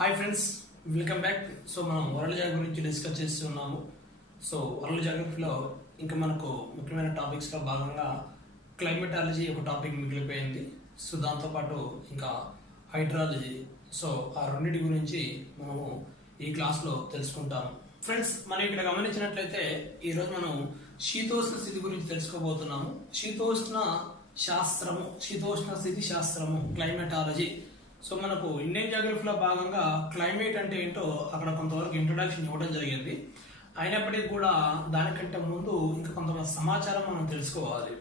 Hi friends welcome back so మనం world జాగ్ గురించి డిస్కస్ చేస్తున్నాము. సో వరల్డ్ జాగ్రఫీలో ఇంకా మనకు ముఖ్యమైన టాపిక్స్లో భాగంగా క్లైమేటాలజీ ఒక టాపిక్ మిగిలిపోయింది. సో దాంతోపాటు ఇంకా హైడ్రాలజీ సో ఆ రెండింటి గురించి మనము ఈ క్లాస్లో తెలుసుకుంటాము. ఫ్రెండ్స్ మనం ఇక్కడ గమనించినట్లయితే ఈరోజు మనం శీతోష్ణ స్థితి గురించి తెలుసుకోబోతున్నాము. శీతోష్ణ శాస్త్రము శీతోష్ణ స్థితి శాస్త్రము క్లైమేటాలజీ సో మనకు ఇండియన్ జాగ్రఫీలో భాగంగా క్లైమేట్ అంటే ఏంటో అక్కడ కొంతవరకు ఇంట్రొడక్షన్ ఇవ్వడం జరిగింది. అయినప్పటికీ కూడా దానికంటే ముందు ఇంకా కొంతమంది సమాచారం మనం తెలుసుకోవాలి.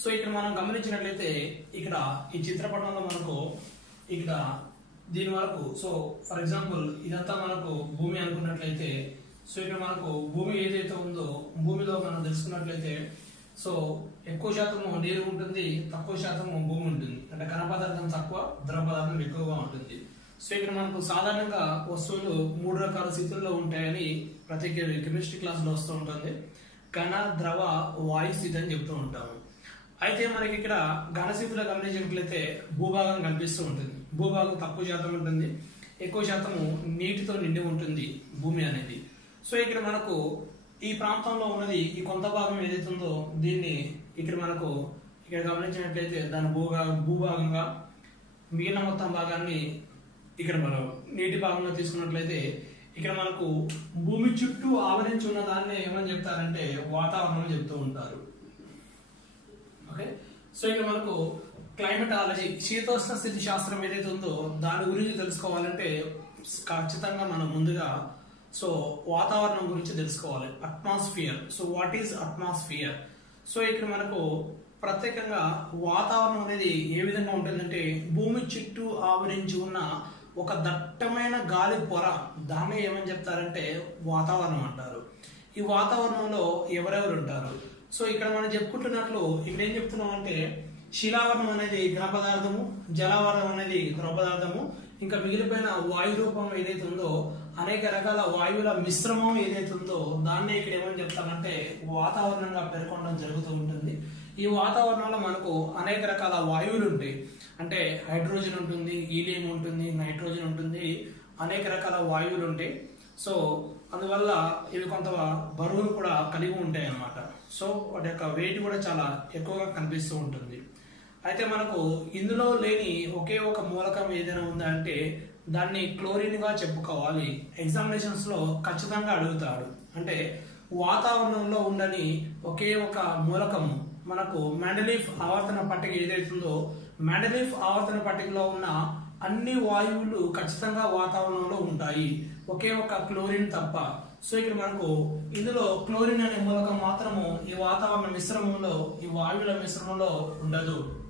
సో ఇక్కడ మనం గమనించినట్లయితే ఇక్కడ ఈ చిత్రపటంలో మనకు ఇక్కడ దీని వరకు సో ఫర్ ఎగ్జాంపుల్ ఇదంతా మనకు భూమి అనుకున్నట్లయితే సో ఇక్కడ మనకు భూమి ఏదైతే ఉందో భూమిలో మనం తెలుసుకున్నట్లయితే సో ఎక్కువ శాతము నీరు ఉంటుంది తక్కువ శాతము భూమి ఉంటుంది. అంటే ఘన పదార్థం తక్కువ ద్రవ పదార్థం ఎక్కువగా ఉంటుంది. సో ఇక్కడ మనకు సాధారణంగా వస్తువులు మూడు రకాల స్థితుల్లో ఉంటాయని ప్రతి కెమిస్ట్రీ క్లాస్లో వస్తూ ఉంటుంది. ఘన ద్రవ వాయు స్థితి అని చెప్తూ ఉంటాము. అయితే మనకి ఇక్కడ ఘన స్థితిలో గమనించినట్లయితే భూభాగం కనిపిస్తూ ఉంటుంది. భూభాగం తక్కువ శాతం ఉంటుంది. ఎక్కువ శాతము నీటితో నిండి ఉంటుంది భూమి అనేది. సో ఇక్కడ మనకు ఈ ప్రాంతంలో ఉన్నది ఈ కొంత భాగం ఏదైతే ఉందో దీన్ని ఇక్కడ మనకు ఇక్కడ గమనించినట్లయితే దాని భూగా భూభాగంగా మిగిలిన మొత్తం భాగాన్ని ఇక్కడ మనం నీటి భాగంలో తీసుకున్నట్లయితే ఇక్కడ మనకు భూమి చుట్టూ ఆవరించి ఉన్న దాన్ని ఏమని చెప్తారంటే వాతావరణం చెప్తూ ఉంటారు. ఓకే? సో ఇక్కడ మనకు క్లైమటాలజీ శీతోష్ణ స్థితి శాస్త్రం ఏదైతే ఉందో దాని గురించి తెలుసుకోవాలంటే ఖచ్చితంగా మనం ముందుగా సో వాతావరణం గురించి తెలుసుకోవాలి. Atmosphere so what is atmosphere so ఇక్కడ మనకు ప్రత్యేకంగా వాతావరణం అనేది ఏ విధంగా ఉంటుందంటే భూమి చుట్టూ ఆవరించి ఉన్న ఒక దట్టమైన గాలి పొర దాన్ని ఏమని చెప్తారంటే వాతావరణం అంటారు. ఈ వాతావరణంలో ఎవరెవరు ఉంటారు? సో ఇక్కడ మనం చెప్పుకుంటున్నట్లు ఇక్కడేం చెప్తున్నామంటే చెప్తున్నాం అంటే శిలావరణం అనేది ఘన పదార్థము జలావరణం అనేది ఘన పదార్థము ఇంకా మిగిలిపోయిన వాయు రూపం ఏదైతే ఉందో అనేక రకాల వాయువుల మిశ్రమం ఏదైతే ఉందో దాన్ని ఇక్కడ ఏమని చెప్తానంటే వాతావరణంగా పేర్కొనడం జరుగుతూ ఉంటుంది. ఈ వాతావరణంలో మనకు అనేక రకాల వాయువులు ఉంటాయి. అంటే హైడ్రోజన్ ఉంటుంది ఈలియం ఉంటుంది నైట్రోజన్ ఉంటుంది అనేక రకాల వాయువులు ఉంటాయి. సో అందువల్ల ఇవి కొంత బరువును కూడా కలిగి ఉంటాయి అన్నమాట. సో వాటి యొక్క వెయిట్ కూడా చాలా ఎక్కువగా కనిపిస్తూ ఉంటుంది. అయితే మనకు ఇందులో లేని ఒకే ఒక మూలకం ఏదైనా ఉందా అంటే దాన్ని క్లోరిన్గా చెప్పుకోవాలి. ఎగ్జామినేషన్స్లో ఖచ్చితంగా అడుగుతాడు. అంటే వాతావరణంలో ఉండని ఒకే ఒక మూలకము మనకు మెండలీఫ్ ఆవర్తన పట్టిక ఏదైతుందో మెండలీఫ్ ఆవర్తన పట్టికలో ఉన్న అన్ని వాయువులు ఖచ్చితంగా వాతావరణంలో ఉంటాయి. ఒకే ఒక క్లోరిన్ తప్ప. సో ఇక్కడ మనకు ఇందులో క్లోరిన్ అనే మూలకం మాత్రము ఈ వాతావరణ మిశ్రమంలో ఈ వాయువుల మిశ్రమంలో ఉండదు.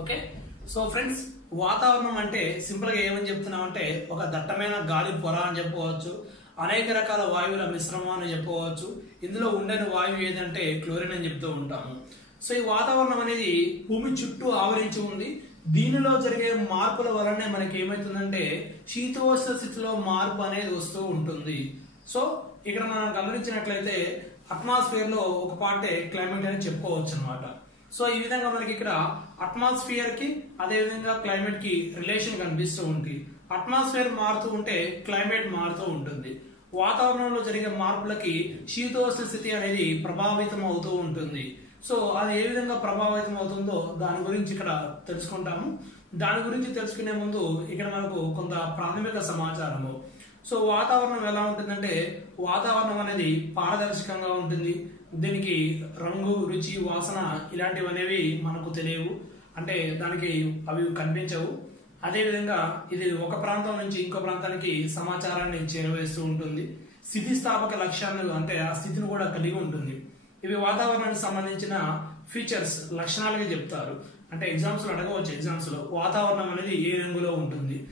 ఓకే? సో ఫ్రెండ్స్ వాతావరణం అంటే సింపుల్గా ఏమని చెప్తున్నాం అంటే ఒక దట్టమైన గాలి పొర అని చెప్పుకోవచ్చు అనేక రకాల వాయువుల మిశ్రమం అని చెప్పుకోవచ్చు. ఇందులో ఉండని వాయువు ఏదంటే క్లోరిన్ అని చెప్తూ ఉంటాము. సో ఈ వాతావరణం అనేది భూమి చుట్టూ ఆవరించి ఉంది. దీనిలో జరిగే మార్పుల వలనే మనకి ఏమవుతుందంటే శీతోష్ణ స్థితిలో మార్పు అనేది వస్తూ ఉంటుంది. సో ఇక్కడ మనం గమనించినట్లయితే అట్మాస్ఫియర్లో ఒక పార్టే క్లైమేట్ అని చెప్పుకోవచ్చు అనమాట సో ఈ విధంగా మనకి ఇక్కడ అట్మాస్ఫియర్కి అదే విధంగా క్లైమేట్కి రిలేషన్ కనిపిస్తూ ఉంది. అట్మాస్ఫియర్ మారుతూ ఉంటే క్లైమేట్ మారుతూ ఉంటుంది. వాతావరణంలో జరిగే మార్పులకి శీతోష్ణ స్థితి అనేది ప్రభావితం అవుతూ ఉంటుంది. సో అది ఏ విధంగా ప్రభావితం అవుతుందో దాని గురించి ఇక్కడ తెలుసుకుంటాము. దాని గురించి తెలుసుకునే ముందు ఇక్కడ మనకు కొంత ప్రాథమిక సమాచారము. సో వాతావరణం ఎలా ఉంటుందంటే వాతావరణం అనేది పారదర్శకంగా ఉంటుంది. దీనికి రంగు రుచి వాసన ఇలాంటివి అనేవి మనకు తెలియవు. అంటే దానికి అవి కనిపించవు. అదేవిధంగా ఇది ఒక ప్రాంతం నుంచి ఇంకో ప్రాంతానికి సమాచారాన్ని చేరవేస్తూ ఉంటుంది. స్థితిస్థాపక లక్ష్యాలను అంటే ఆ స్థితిని కూడా కలిగి ఉంటుంది. ఇవి వాతావరణానికి సంబంధించిన ఫీచర్స్ లక్షణాలుగా చెప్తారు. అంటే ఎగ్జామ్స్లో అడగవచ్చు ఎగ్జామ్స్లో వాతావరణం అనేది ఏ రంగులో ఉంటుంది.